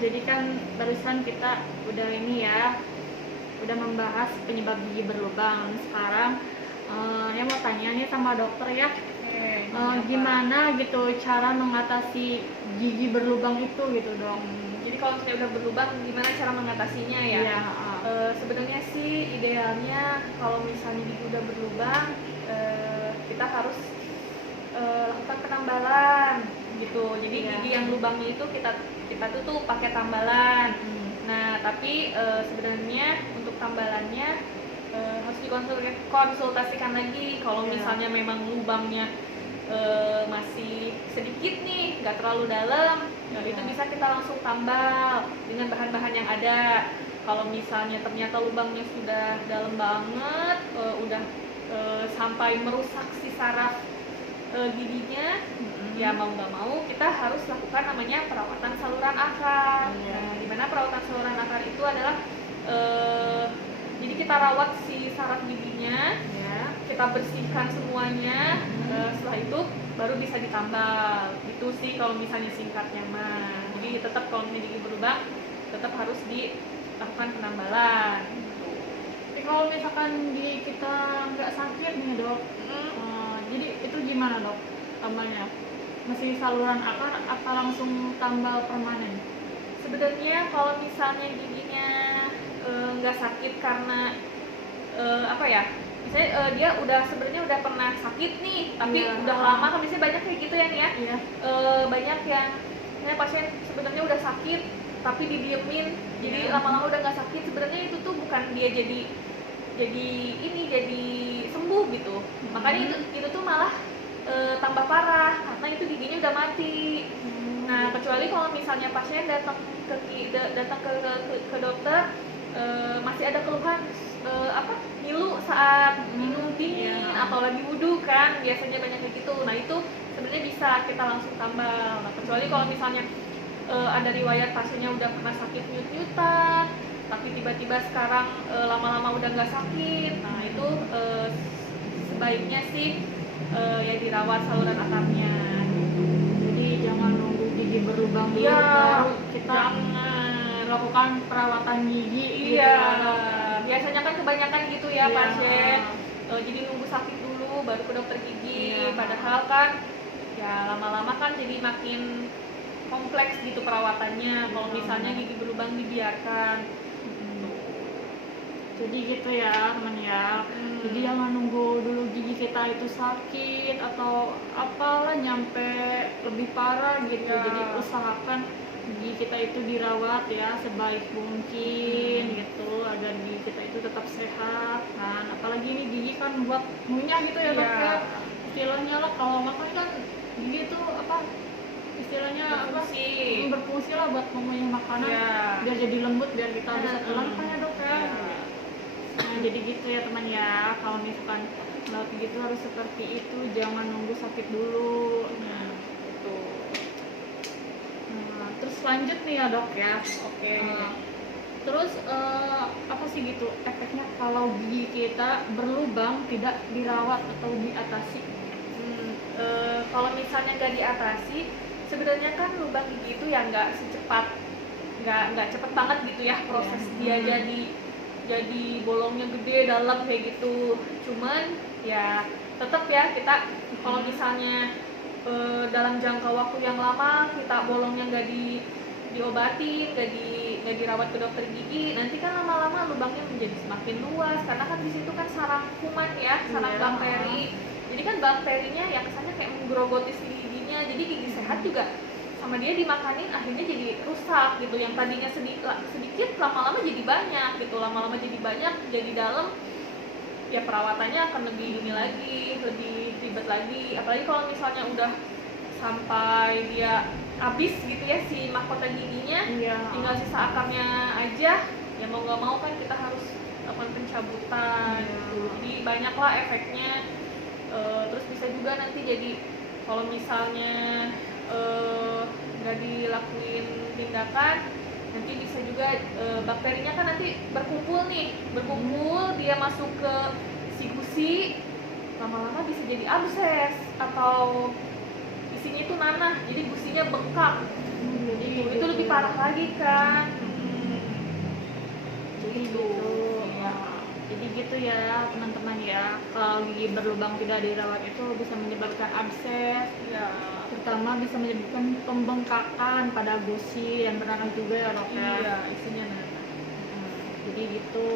jadi kan barusan kita udah ini ya, udah membahas penyebab gigi berlubang. Sekarang yang mau tanya nih sama dokter ya, gimana gitu cara mengatasi gigi berlubang itu gitu dong. Jadi kalau misalnya udah berlubang, gimana cara mengatasinya ya? Iya. Sebenarnya sih idealnya kalau misalnya gigi udah berlubang, kita harus lakukan penambalan gitu. Jadi gigi yang lubangnya itu kita tutup pakai tambalan. Nah, tapi sebenarnya untuk tambalannya harus dikonsultasikan lagi. Kalau misalnya memang lubangnya masih sedikit nih, nggak terlalu dalam, itu bisa kita langsung tambal dengan bahan-bahan yang ada. Kalau misalnya ternyata lubangnya sudah dalam banget, udah sampai merusak si saraf giginya, ya mau nggak mau kita harus lakukan namanya perawatan saluran akar. Nah, dimana perawatan saluran akar itu adalah jadi kita rawat si saraf giginya, kita bersihkan semuanya, setelah itu baru bisa ditambal. Itu sih kalau misalnya singkatnya mah. Jadi tetap kalau misalnya gigi berlubang tetap harus dilakukan penambalan. Tapi kalau misalkan gigi kita nggak sakit nih dok, jadi itu gimana dok tambalnya? Masih saluran akar atau langsung tambal permanen? Sebenarnya kalau misalnya giginya nggak sakit karena apa ya, misalnya dia sebenarnya udah pernah sakit nih, tapi udah lama, kan biasanya banyak kayak gitu ya nih ya. Banyak yang pasien sebenarnya udah sakit tapi didiemin, jadi lama-lama udah nggak sakit. Sebenarnya itu tuh bukan dia jadi sembuh gitu. Makanya itu tuh malah tambah parah karena itu giginya udah mati. Nah, kecuali kalau misalnya pasien datang ke dokter masih ada keluhan ngilu saat minum dingin atau lagi wudhu kan, biasanya banyak kayak gitu. Nah, itu sebenarnya bisa kita langsung tambal. Nah, kecuali kalau misalnya ada riwayat pasiennya udah pernah sakit nyut-nyutan tapi tiba-tiba sekarang lama-lama udah nggak sakit, nah itu sebaiknya sih ya dirawat saluran akarnya. Jadi jangan nunggu gigi berlubang dulu baru kita melakukan perawatan gigi. Iya, gitu. Biasanya kan kebanyakan gitu ya pasien, jadi nunggu sakit dulu baru ke dokter gigi. Padahal kan ya lama-lama kan jadi makin kompleks gitu perawatannya kalau misalnya gigi berlubang dibiarkan. Jadi gitu ya teman ya. Jadi jangan nunggu dulu gigi kita itu sakit atau apalah nyampe lebih parah gitu. Jadi usahakan gigi kita itu dirawat ya sebaik mungkin gitu agar gigi kita itu tetap sehat kan. Apalagi ini gigi kan buat ngunyah gitu ya dok ya. Istilahnya lah kalau makan kan gigi itu istilahnya berfungsi lah buat mengunyah makanan biar jadi lembut, biar kita bisa telan kan ya dok ya. Nah, jadi gitu ya teman ya, kalau misalkan melakukan gitu harus seperti itu, jangan nunggu sakit dulu. Nah, gitu. Nah, terus lanjut nih ya dok ya. Oke. Terus apa sih gitu efeknya kalau gigi kita berlubang tidak dirawat atau diatasi? Kalau misalnya nggak diatasi, sebenarnya kan lubang gigi itu ya nggak cepet banget gitu ya proses dia jadi bolongnya gede dalam kayak gitu. Cuman ya tetap ya kita kalau misalnya dalam jangka waktu yang lama kita bolongnya nggak diobatin, nggak dirawat ke dokter gigi, nanti kan lama-lama lubangnya menjadi semakin luas karena kan di situ kan sarang kuman ya, sarang bakteri. Jadi kan bakterinya ya kesannya kayak menggerogoti si giginya, jadi gigi sehat juga sama dia dimakanin akhirnya jadi rusak gitu. Yang tadinya sedikit lama-lama jadi banyak gitu, lama-lama jadi banyak, jadi dalam, ya perawatannya akan lebih ini lagi, lebih ribet lagi. Apalagi kalau misalnya udah sampai dia habis gitu ya si mahkota giginya, tinggal sisa akarnya aja, ya mau nggak mau kan kita harus lakukan pencabutan gitu. Jadi banyaklah efeknya. Terus bisa juga nanti jadi kalau misalnya nggak dilakuin tindakan, nanti bisa juga bakterinya kan nanti berkumpul dia masuk ke si gusi, lama-lama bisa jadi abses atau isinya itu nanah, jadi gusinya bengkak. Jadi itu lebih parah lagi kan. Jadi Gitu. gitu. Iya. Jadi gitu ya teman-teman ya, kalau gigi berlubang tidak dirawat itu bisa menyebabkan abses, Iya. terutama bisa menyebabkan pembengkakan pada gusi dan beranak juga ya dok ya. Iya, isinya nanah. Jadi gitu.